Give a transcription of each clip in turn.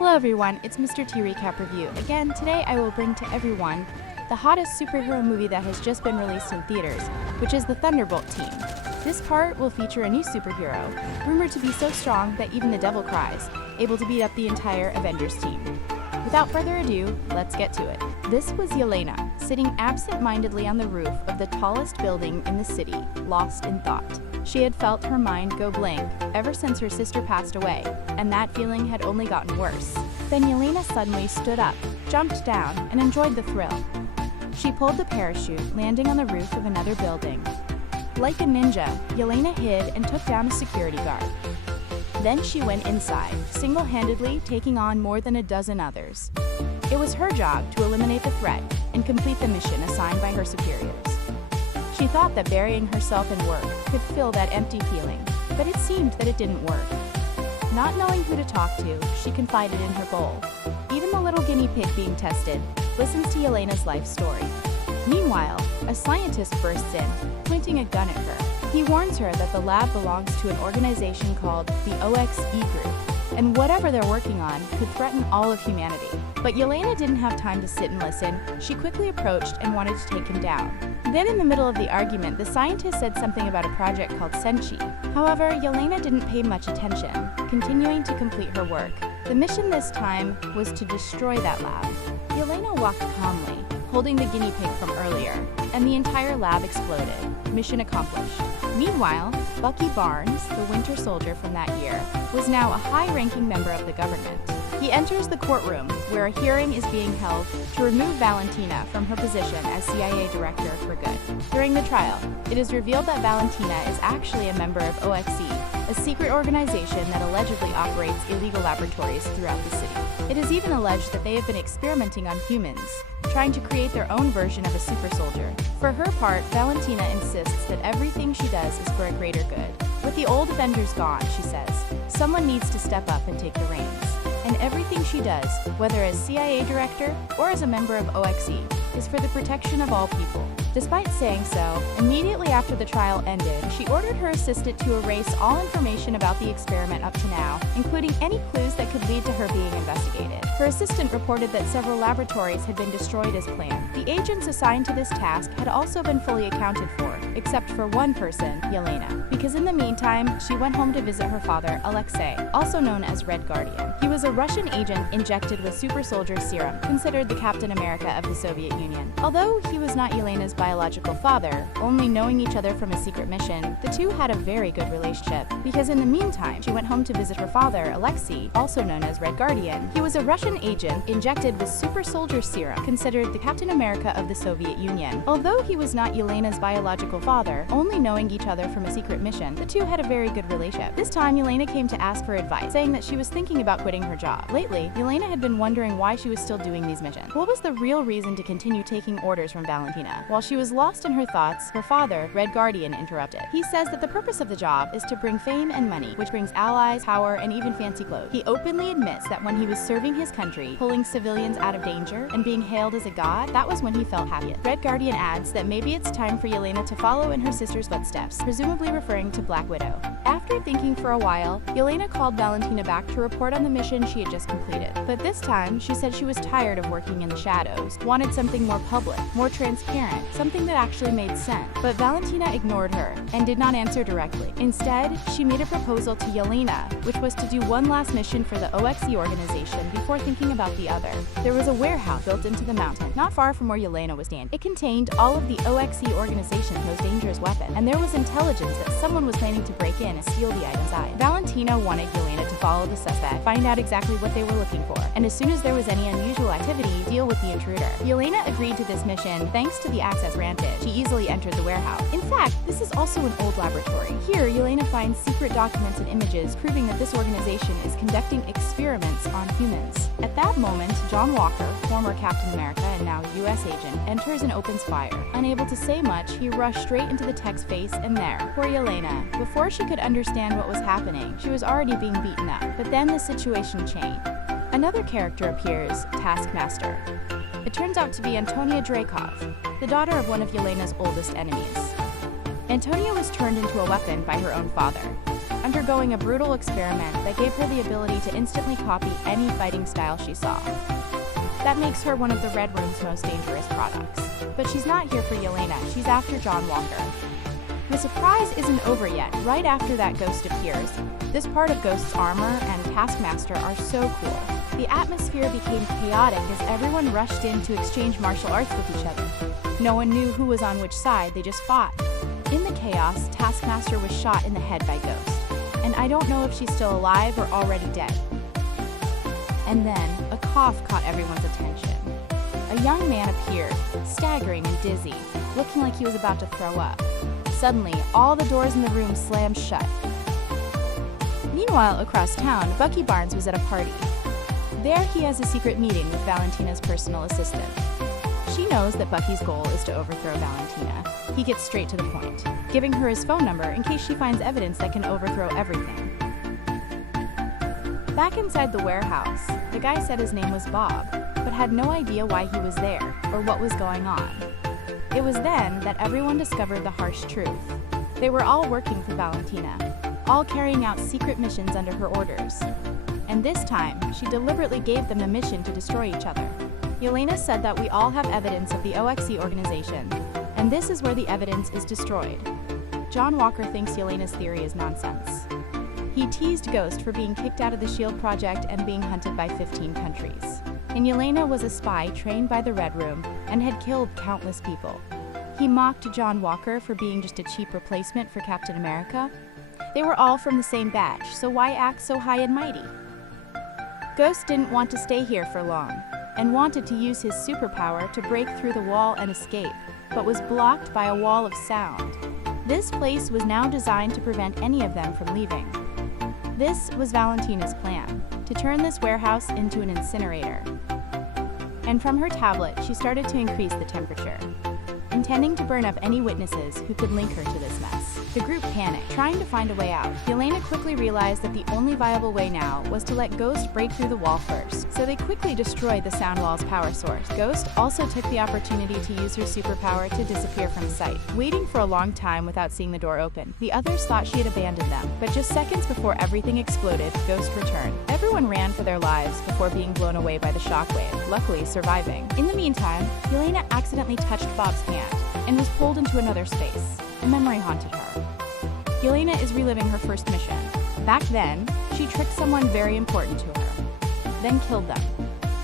Hello everyone, it's Mr.T Recap Review. Again, today I will bring to everyone the hottest superhero movie that has just been released in theaters, which is the Thunderbolt team. This part will feature a new superhero, rumored to be so strong that even the devil cries, able to beat up the entire Avengers team. Without further ado, let's get to it. This was Yelena, sitting absent-mindedly on the roof of the tallest building in the city, lost in thought. She had felt her mind go blank ever since her sister passed away, and that feeling had only gotten worse. Then Yelena suddenly stood up, jumped down, and enjoyed the thrill. She pulled the parachute, landing on the roof of another building. Like a ninja, Yelena hid and took down a security guard. Then she went inside, single-handedly taking on more than a dozen others. It was her job to eliminate the threat and complete the mission assigned by her superiors. She thought that burying herself in work could fill that empty feeling, but it seemed that it didn't work. Not knowing who to talk to, she confided in her goal. Even the little guinea pig being tested listens to Yelena's life story. Meanwhile, a scientist bursts in, pointing a gun at her. He warns her that the lab belongs to an organization called the OXE Group, and whatever they're working on could threaten all of humanity. But Yelena didn't have time to sit and listen. She quickly approached and wanted to take him down. Then in the middle of the argument, the scientist said something about a project called Senshi. However, Yelena didn't pay much attention, continuing to complete her work. The mission this time was to destroy that lab. Yelena walked calmly, holding the guinea pig from earlier, and the entire lab exploded. Mission accomplished. Meanwhile, Bucky Barnes, the Winter Soldier from that year, was now a high-ranking member of the government. He enters the courtroom, where a hearing is being held to remove Valentina from her position as CIA Director for Good. During the trial, it is revealed that Valentina is actually a member of OXE, a secret organization that allegedly operates illegal laboratories throughout the city. It is even alleged that they have been experimenting on humans, trying to create their own version of a super soldier. For her part, Valentina insists that everything she does is for a greater good. With the old Avengers gone, she says, someone needs to step up and take the reins. And everything she does, whether as CIA Director or as a member of OXE, is for the protection of all people. Despite saying so, immediately after the trial ended, she ordered her assistant to erase all information about the experiment up to now, including any clues that could lead to her being investigated. Her assistant reported that several laboratories had been destroyed as planned. The agents assigned to this task had also been fully accounted for, except for one person, Yelena, because in the meantime, she went home to visit her father, Alexei, also known as Red Guardian. He was a Russian agent injected with super soldier serum, considered the Captain America of the Soviet Union. Although he was not Yelena's biological father, only knowing each other from a secret mission, the two had a very good relationship, because in the meantime, she went home to visit her father, Alexei, also known as Red Guardian. He was a Russian agent injected with super soldier serum, considered the Captain America of the Soviet Union. Although he was not Yelena's biological father, only knowing each other from a secret mission, the two had a very good relationship. This time, Yelena came to ask for advice, saying that she was thinking about quitting her job. Lately, Yelena had been wondering why she was still doing these missions. What was the real reason to continue taking orders from Valentina? While she was lost in her thoughts, her father, Red Guardian, interrupted. He says that the purpose of the job is to bring fame and money, which brings allies, power, and even fancy clothes. He openly admits that when he was serving his country, pulling civilians out of danger, and being hailed as a god, that was when he felt happiest. Red Guardian adds that maybe it's time for Yelena to follow in her sister's footsteps, presumably referring to Black Widow. After thinking for a while, Yelena called Valentina back to report on the mission she had just completed. But this time, she said she was tired of working in the shadows, wanted something more public, more transparent, something that actually made sense. But Valentina ignored her and did not answer directly. Instead, she made a proposal to Yelena, which was to do one last mission for the OXE organization before thinking about the other. There was a warehouse built into the mountain, not far from where Yelena was standing. It contained all of the OXE organization's most dangerous weapons, and there was intelligence that someone was planning to break in and steal the items inside. Valentina wanted Yelena to follow the suspect, find out exactly what they were looking for, and as soon as there was any unusual activity, deal with the intruder. Yelena agreed to this mission thanks to the access granted. She easily entered the warehouse. In fact, this is also an old laboratory. Here, Yelena finds secret documents and images proving that this organization is conducting experiments on humans. At that moment, John Walker, former Captain America and now US agent, enters and opens fire. Unable to say much, he rushed straight into the tech's face, and there, poor Yelena. Before she could understand what was happening, she was already being beaten up. But then the situation changed. Another character appears, Taskmaster. It turns out to be Antonia Dreykov, the daughter of one of Yelena's oldest enemies. Antonia was turned into a weapon by her own father. undergoing a brutal experiment that gave her the ability to instantly copy any fighting style she saw. That makes her one of the Red Room's most dangerous products. But she's not here for Yelena, she's after John Walker. The surprise isn't over yet. Right after that Ghost appears, this part of Ghost's armor and Taskmaster are so cool. The atmosphere became chaotic as everyone rushed in to exchange martial arts with each other. No one knew who was on which side, they just fought. In the chaos, Taskmaster was shot in the head by Ghost, and I don't know if she's still alive or already dead. And then, a cough caught everyone's attention. A young man appeared, staggering and dizzy, looking like he was about to throw up. Suddenly, all the doors in the room slammed shut. Meanwhile, across town, Bucky Barnes was at a party. There, he has a secret meeting with Valentina's personal assistant. She knows that Bucky's goal is to overthrow Valentina. He gets straight to the point, giving her his phone number in case she finds evidence that can overthrow everything. Back inside the warehouse, the guy said his name was Bob, but had no idea why he was there or what was going on. It was then that everyone discovered the harsh truth. They were all working for Valentina, all carrying out secret missions under her orders. And this time, she deliberately gave them the mission to destroy each other. Yelena said that we all have evidence of the OXE organization, and this is where the evidence is destroyed. John Walker thinks Yelena's theory is nonsense. He teased Ghost for being kicked out of the SHIELD project and being hunted by 15 countries. And Yelena was a spy trained by the Red Room and had killed countless people. He mocked John Walker for being just a cheap replacement for Captain America. They were all from the same batch, so why act so high and mighty? Ghost didn't want to stay here for long, and wanted to use his superpower to break through the wall and escape, but was blocked by a wall of sound. This place was now designed to prevent any of them from leaving. This was Valentina's plan, to turn this warehouse into an incinerator. And from her tablet, she started to increase the temperature, intending to burn up any witnesses who could link her to this mess. The group panicked, trying to find a way out. Yelena quickly realized that the only viable way now was to let Ghost break through the wall first, so they quickly destroyed the sound wall's power source. Ghost also took the opportunity to use her superpower to disappear from sight, waiting for a long time without seeing the door open. The others thought she had abandoned them, but just seconds before everything exploded, Ghost returned. Everyone ran for their lives before being blown away by the shockwave, luckily surviving. In the meantime, Yelena accidentally touched Bob's hand and was pulled into another space. A memory haunted her. Yelena is reliving her first mission. Back then, she tricked someone very important to her, then killed them.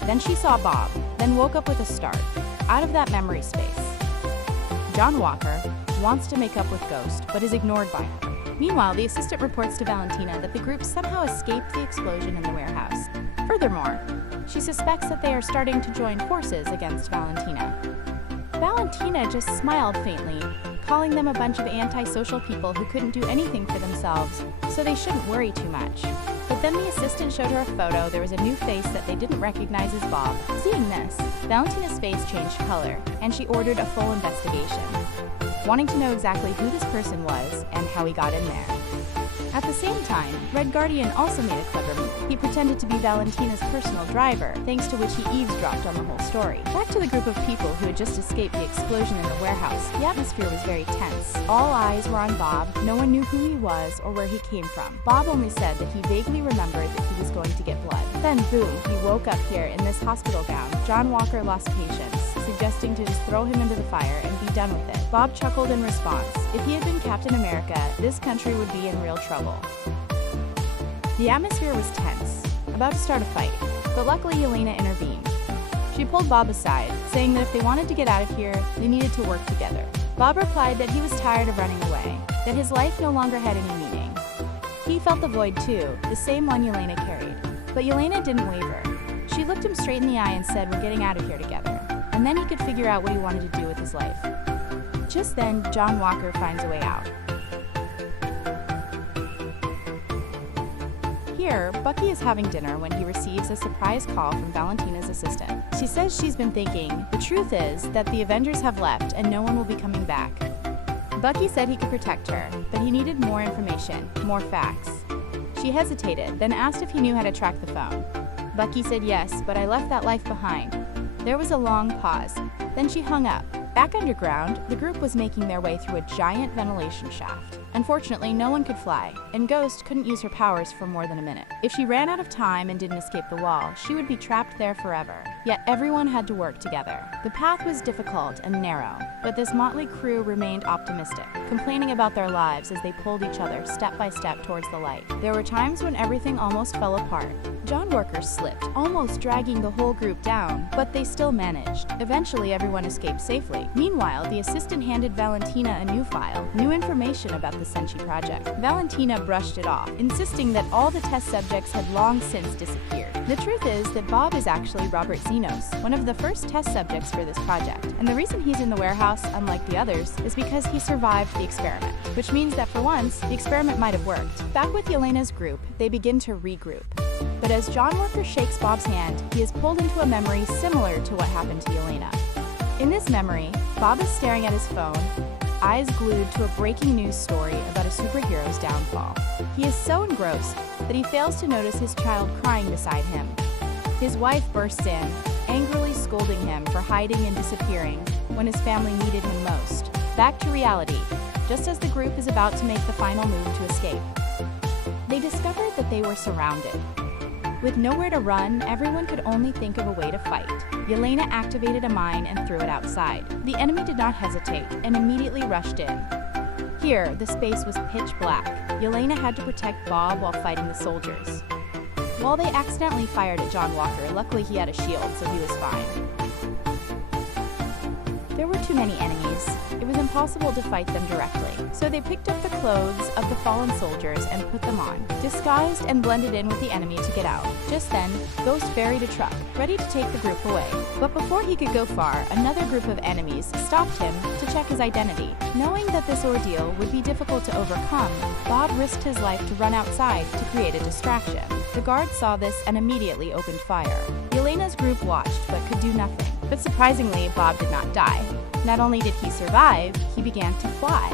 Then she saw Bob, then woke up with a start, out of that memory space. John Walker wants to make up with Ghost, but is ignored by her. Meanwhile, the assistant reports to Valentina that the group somehow escaped the explosion in the warehouse. Furthermore, she suspects that they are starting to join forces against Valentina. Valentina just smiled faintly, calling them a bunch of antisocial people who couldn't do anything for themselves, so they shouldn't worry too much. But then the assistant showed her a photo. There was a new face that they didn't recognize as Bob. Seeing this, Valentina's face changed color, and she ordered a full investigation, wanting to know exactly who this person was and how he got in there. At the same time, Red Guardian also made a clever move. He pretended to be Valentina's personal driver, thanks to which he eavesdropped on the whole story. Back to the group of people who had just escaped the explosion in the warehouse, the atmosphere was very tense. All eyes were on Bob. No one knew who he was or where he came from. Bob only said that he vaguely remembered that he was going to get blood. Then boom, he woke up here in this hospital gown. John Walker lost patience, suggesting to just throw him into the fire and be done with it. Bob chuckled in response. If he had been Captain America, this country would be in real trouble. The atmosphere was tense, about to start a fight, but luckily Yelena intervened. She pulled Bob aside, saying that if they wanted to get out of here, they needed to work together. Bob replied that he was tired of running away, that his life no longer had any meaning. He felt the void too, the same one Yelena carried. But Yelena didn't waver. She looked him straight in the eye and said, "We're getting out of here together." And then he could figure out what he wanted to do with his life. Just then, John Walker finds a way out. Here, Bucky is having dinner when he receives a surprise call from Valentina's assistant. She says she's been thinking. The truth is that the Avengers have left and no one will be coming back. Bucky said he could protect her, but he needed more information, more facts. She hesitated, then asked if he knew how to track the phone. Bucky said yes, but I left that life behind. There was a long pause. Then she hung up. Back underground, the group was making their way through a giant ventilation shaft. Unfortunately, no one could fly, and Ghost couldn't use her powers for more than a minute. If she ran out of time and didn't escape the wall, she would be trapped there forever. Yet everyone had to work together. The path was difficult and narrow, but this motley crew remained optimistic, complaining about their lives as they pulled each other step by step towards the light. There were times when everything almost fell apart. John Walker slipped, almost dragging the whole group down, but they still managed. Eventually, everyone escaped safely. Meanwhile, the assistant handed Valentina a new file, new information about the Senshi project. Valentina brushed it off, insisting that all the test subjects had long since disappeared. The truth is that Bob is actually Robert Xenos, one of the first test subjects for this project. And the reason he's in the warehouse, unlike the others, is because he survived the experiment, which means that for once, the experiment might have worked. Back with Yelena's group, they begin to regroup. But as John Walker shakes Bob's hand, he is pulled into a memory similar to what happened to Yelena. In this memory, Bob is staring at his phone, eyes glued to a breaking news story about a superhero's downfall. He is so engrossed that he fails to notice his child crying beside him. His wife bursts in, angrily scolding him for hiding and disappearing when his family needed him most. Back to reality, just as the group is about to make the final move to escape. They discovered that they were surrounded. With nowhere to run, everyone could only think of a way to fight. Yelena activated a mine and threw it outside. The enemy did not hesitate and immediately rushed in. Here, the space was pitch black. Yelena had to protect Bob while fighting the soldiers. While they accidentally fired at John Walker, luckily he had a shield, so he was fine. There were too many enemies. It was impossible to fight them directly, so they picked up the clothes of the fallen soldiers and put them on, disguised and blended in with the enemy to get out. Just then, Ghost buried a truck, ready to take the group away. But before he could go far, another group of enemies stopped him to check his identity. Knowing that this ordeal would be difficult to overcome, Bob risked his life to run outside to create a distraction. The guards saw this and immediately opened fire. Yelena's group watched but could do nothing. But surprisingly, Bob did not die. Not only did he survive, he began to fly.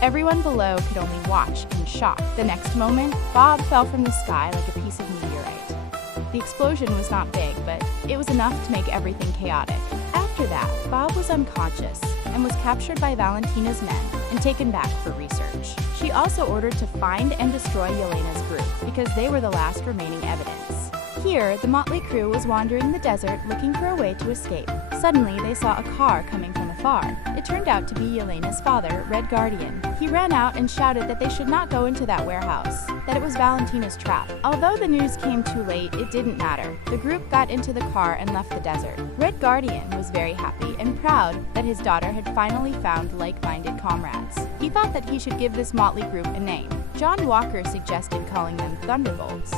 Everyone below could only watch in shock. The next moment, Bob fell from the sky like a piece of meteorite. The explosion was not big, but it was enough to make everything chaotic. After that, Bob was unconscious and was captured by Valentina's men and taken back for research. She also ordered to find and destroy Yelena's group because they were the last remaining evidence. Here, the motley crew was wandering the desert looking for a way to escape. Suddenly, they saw a car coming from afar. It turned out to be Yelena's father, Red Guardian. He ran out and shouted that they should not go into that warehouse, that it was Valentina's trap. Although the news came too late, it didn't matter. The group got into the car and left the desert. Red Guardian was very happy and proud that his daughter had finally found like-minded comrades. He thought that he should give this motley group a name. John Walker suggested calling them Thunderbolts.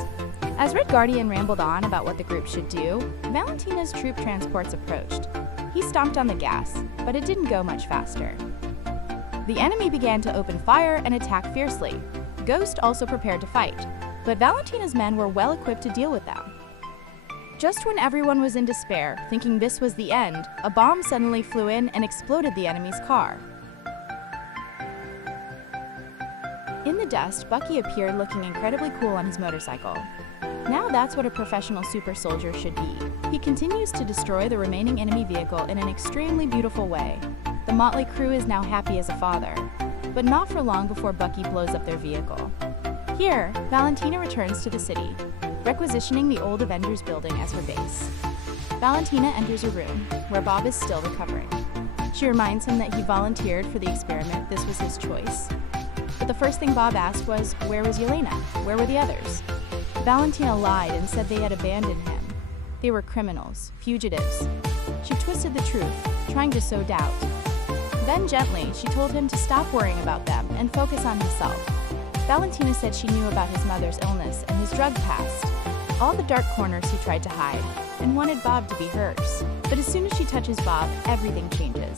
As Red Guardian rambled on about what the group should do, Valentina's troop transports approached. He stomped on the gas, but it didn't go much faster. The enemy began to open fire and attack fiercely. Ghost also prepared to fight, but Valentina's men were well equipped to deal with them. Just when everyone was in despair, thinking this was the end, a bomb suddenly flew in and exploded the enemy's car. In the dust, Bucky appeared looking incredibly cool on his motorcycle. Now that's what a professional super soldier should be. He continues to destroy the remaining enemy vehicle in an extremely beautiful way. The motley crew is now happy as a father, but not for long before Bucky blows up their vehicle. Here, Valentina returns to the city, requisitioning the old Avengers building as her base. Valentina enters a room, where Bob is still recovering. She reminds him that he volunteered for the experiment, this was his choice. But the first thing Bob asked was, where was Yelena? Where were the others? Valentina lied and said they had abandoned him. They were criminals, fugitives. She twisted the truth, trying to sow doubt. Then gently, she told him to stop worrying about them and focus on himself. Valentina said she knew about his mother's illness and his drug past, all the dark corners he tried to hide, and wanted Bob to be hers. But as soon as she touches Bob, everything changes.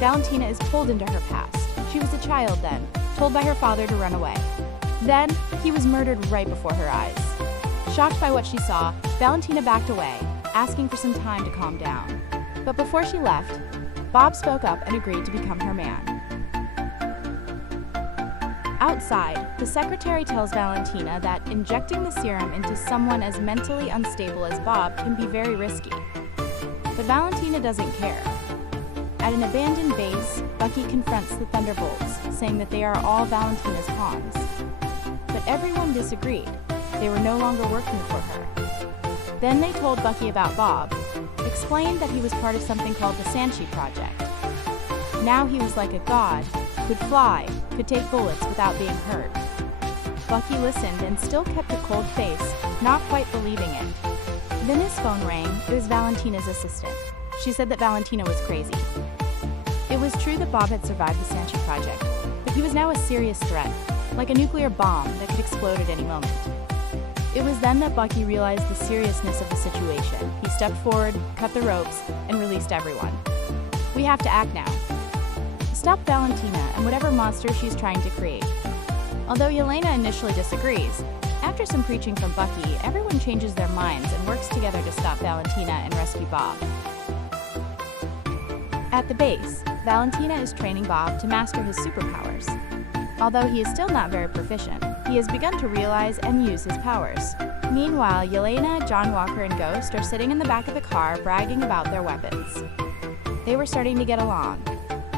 Valentina is pulled into her past. She was a child then, told by her father to run away. Then, he was murdered right before her eyes. Shocked by what she saw, Valentina backed away, asking for some time to calm down. But before she left, Bob spoke up and agreed to become her man. Outside, the secretary tells Valentina that injecting the serum into someone as mentally unstable as Bob can be very risky. But Valentina doesn't care. At an abandoned base, Bucky confronts the Thunderbolts, saying that they are all Valentina's pawns. But everyone disagreed. They were no longer working for her. Then they told Bucky about Bob, explained that he was part of something called the Sanchi Project. Now he was like a god, could fly, could take bullets without being hurt. Bucky listened and still kept a cold face, not quite believing it. Then his phone rang. It was Valentina's assistant. She said that Valentina was crazy. It was true that Bob had survived the Sanchi Project, but he was now a serious threat, like a nuclear bomb that could explode at any moment. It was then that Bucky realized the seriousness of the situation. He stepped forward, cut the ropes, and released everyone. We have to act now. Stop Valentina and whatever monster she's trying to create. Although Yelena initially disagrees, after some preaching from Bucky, everyone changes their minds and works together to stop Valentina and rescue Bob. At the base, Valentina is training Bob to master his superpowers. Although he is still not very proficient, he has begun to realize and use his powers. Meanwhile, Yelena, John Walker, and Ghost are sitting in the back of the car bragging about their weapons. They were starting to get along,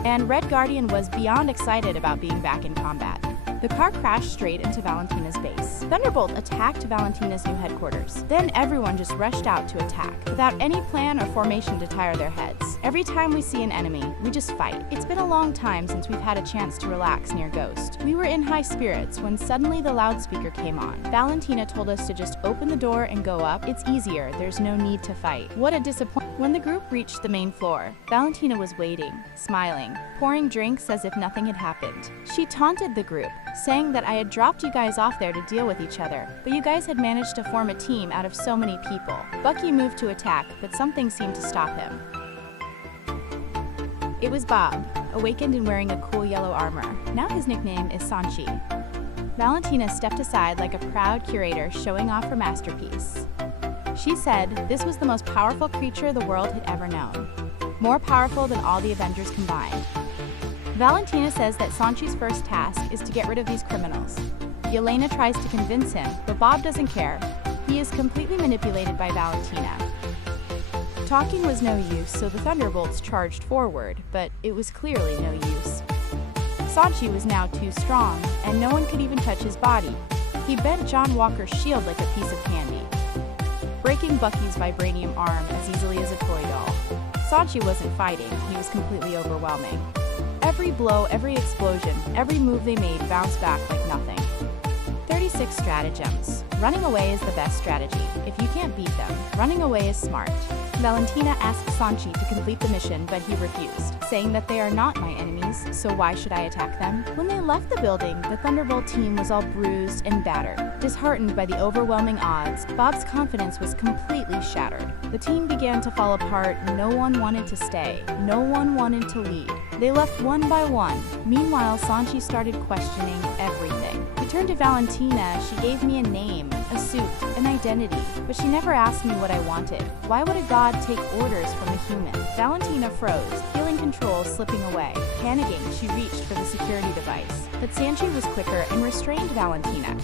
and Red Guardian was beyond excited about being back in combat. The car crashed straight into Valentina's base. Thunderbolt attacked Valentina's new headquarters. Then everyone just rushed out to attack, without any plan or formation to tire their heads. Every time we see an enemy, we just fight. It's been a long time since we've had a chance to relax near Ghost. We were in high spirits when suddenly the loudspeaker came on. Valentina told us to just open the door and go up. It's easier, there's no need to fight. What a disappointment. When the group reached the main floor, Valentina was waiting, smiling, pouring drinks as if nothing had happened. She taunted the group, saying that I had dropped you guys off there to deal with each other, but you guys had managed to form a team out of so many people. Bucky moved to attack, but something seemed to stop him. It was Bob, awakened and wearing a cool yellow armor. Now his nickname is Sanchi. Valentina stepped aside like a proud curator showing off her masterpiece. She said this was the most powerful creature the world had ever known, more powerful than all the Avengers combined. Valentina says that Sanchi's first task is to get rid of these criminals. Yelena tries to convince him, but Bob doesn't care. He is completely manipulated by Valentina. Talking was no use, so the Thunderbolts charged forward, but it was clearly no use. Sanchi was now too strong, and no one could even touch his body. He bent John Walker's shield like a piece of candy, breaking Bucky's vibranium arm as easily as a toy doll. Sanchi wasn't fighting, he was completely overwhelming. Every blow, every explosion, every move they made bounced back like nothing. 36 stratagems. Running away is the best strategy. If you can't beat them, running away is smart. Valentina asked Sanchi to complete the mission, but he refused, saying that they are not my enemies, so why should I attack them? When they left the building, the Thunderbolt team was all bruised and battered. Disheartened by the overwhelming odds, Bob's confidence was completely shattered. The team began to fall apart. No one wanted to stay. No one wanted to lead. They left one by one. Meanwhile, Sanchi started questioning everything. He turned to Valentina. She gave me a name, a suit, an identity, but she never asked me what I wanted. Why would a god take orders from a human? Valentina froze, feeling control slipping away. Panicking, she reached for the security device. But Sanchi was quicker and restrained Valentina.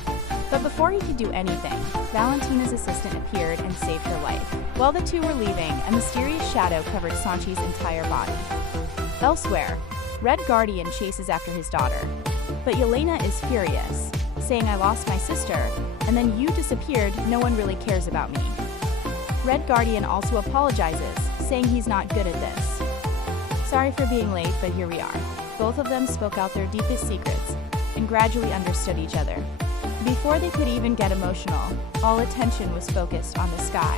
But before he could do anything, Valentina's assistant appeared and saved her life. While the two were leaving, a mysterious shadow covered Sanchi's entire body. Elsewhere, Red Guardian chases after his daughter, but Yelena is furious, saying I lost my sister, and then you disappeared, no one really cares about me. Red Guardian also apologizes, saying he's not good at this. Sorry for being late, but here we are. Both of them spoke out their deepest secrets, and gradually understood each other. Before they could even get emotional, all attention was focused on the sky.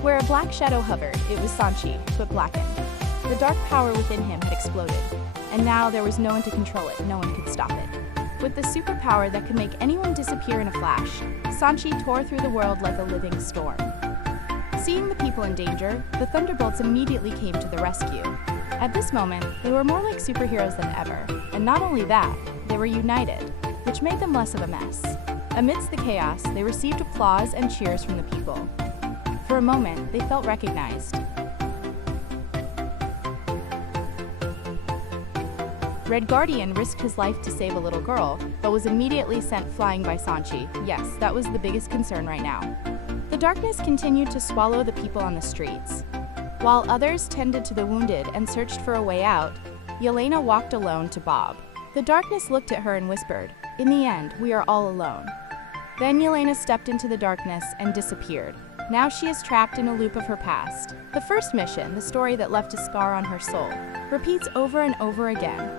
Where a black shadow hovered, it was Sanchi, but blackened. The dark power within him had exploded, and now there was no one to control it, no one could stop it. With the superpower that could make anyone disappear in a flash, Sanchi tore through the world like a living storm. Seeing the people in danger, the Thunderbolts immediately came to the rescue. At this moment, they were more like superheroes than ever, and not only that, they were united, which made them less of a mess. Amidst the chaos, they received applause and cheers from the people. For a moment, they felt recognized. Red Guardian risked his life to save a little girl, but was immediately sent flying by Sanchi. Yes, that was the biggest concern right now. The darkness continued to swallow the people on the streets. While others tended to the wounded and searched for a way out, Yelena walked alone to Bob. The darkness looked at her and whispered, "In the end, we are all alone." Then Yelena stepped into the darkness and disappeared. Now she is trapped in a loop of her past. The first mission, the story that left a scar on her soul, repeats over and over again.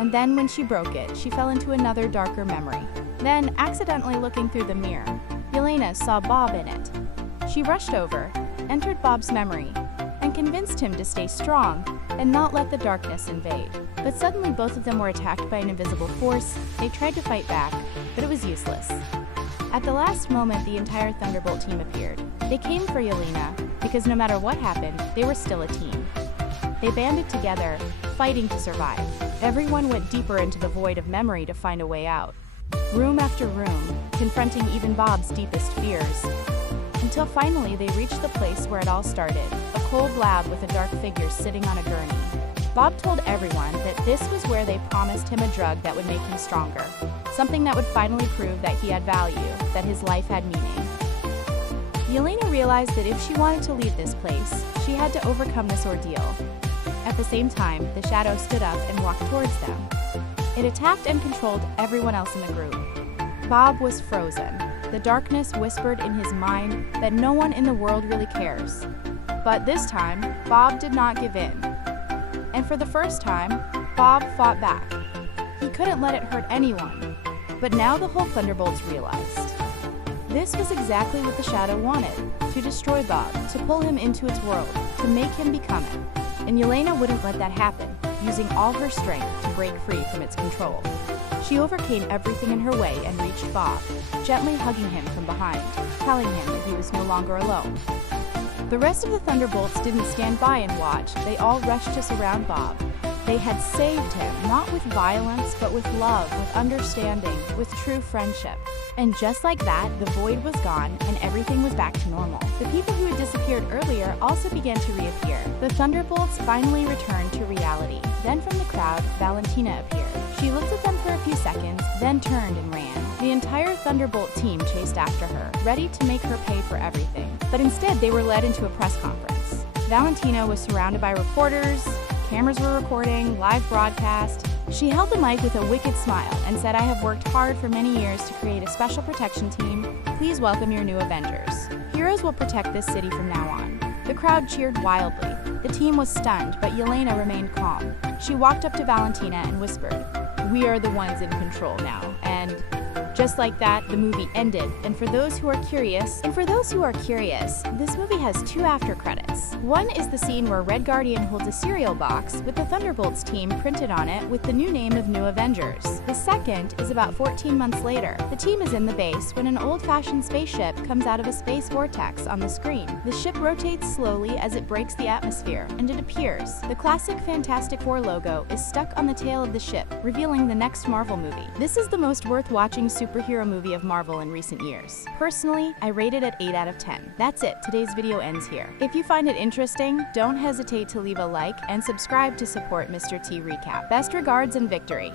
And then when she broke it, she fell into another darker memory. Then, accidentally looking through the mirror, Yelena saw Bob in it. She rushed over, entered Bob's memory, and convinced him to stay strong and not let the darkness invade. But suddenly both of them were attacked by an invisible force. They tried to fight back, but it was useless. At the last moment, the entire Thunderbolt team appeared. They came for Yelena, because no matter what happened, they were still a team. They banded together, fighting to survive. Everyone went deeper into the void of memory to find a way out. Room after room, confronting even Bob's deepest fears. Until finally they reached the place where it all started, a cold lab with a dark figure sitting on a gurney. Bob told everyone that this was where they promised him a drug that would make him stronger. Something that would finally prove that he had value, that his life had meaning. Yelena realized that if she wanted to leave this place, she had to overcome this ordeal. At the same time, the shadow stood up and walked towards them. It attacked and controlled everyone else in the group. Bob was frozen. The darkness whispered in his mind that no one in the world really cares. But this time, Bob did not give in. And for the first time, Bob fought back. He couldn't let it hurt anyone. But now the whole Thunderbolts realized. This was exactly what the Shadow wanted, to destroy Bob, to pull him into its world, to make him become it. And Yelena wouldn't let that happen, using all her strength to break free from its control. She overcame everything in her way and reached Bob, gently hugging him from behind, telling him that he was no longer alone. The rest of the Thunderbolts didn't stand by and watch. They all rushed to surround Bob. They had saved him, not with violence, but with love, with understanding, with true friendship. And just like that, the void was gone and everything was back to normal. The people who had disappeared earlier also began to reappear. The Thunderbolts finally returned to reality. Then from the crowd, Valentina appeared. She looked at them for a few seconds, then turned and ran. The entire Thunderbolt team chased after her, ready to make her pay for everything. But instead, they were led into a press conference. Valentina was surrounded by reporters. Cameras were recording, live broadcast. She held the mic with a wicked smile and said, "I have worked hard for many years to create a special protection team. Please welcome your new Avengers. Heroes will protect this city from now on." The crowd cheered wildly. The team was stunned, but Yelena remained calm. She walked up to Valentina and whispered, "We are the ones in control now." And just like that, the movie ended. And for those who are curious, this movie has two after credits. One is the scene where Red Guardian holds a cereal box with the Thunderbolts team printed on it with the new name of New Avengers. The second is about 14 months later. The team is in the base when an old-fashioned spaceship comes out of a space vortex on the screen. The ship rotates slowly as it breaks the atmosphere, and it appears. The classic Fantastic Four logo is stuck on the tail of the ship, revealing the next Marvel movie. This is the most worth watching superhero movie of Marvel in recent years. Personally, I rate it at 8 out of 10. That's it, today's video ends here. If you find it interesting, don't hesitate to leave a like and subscribe to support Mr. T Recap. Best regards and victory!